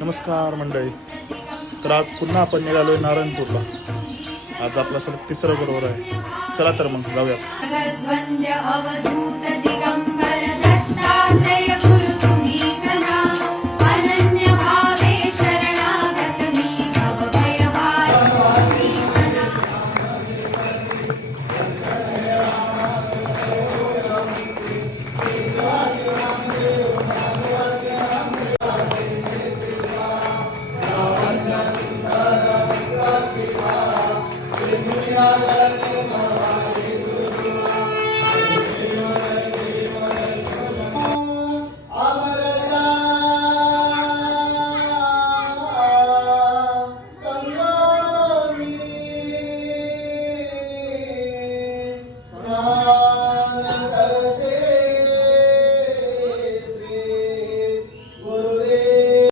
नमस्कार मंडळी. तर आज पुन्हा आपण निघालोय नारायणपूरला. आज आपला सलग तिसरा बरोबर आहे. चला तर मग जाऊयात.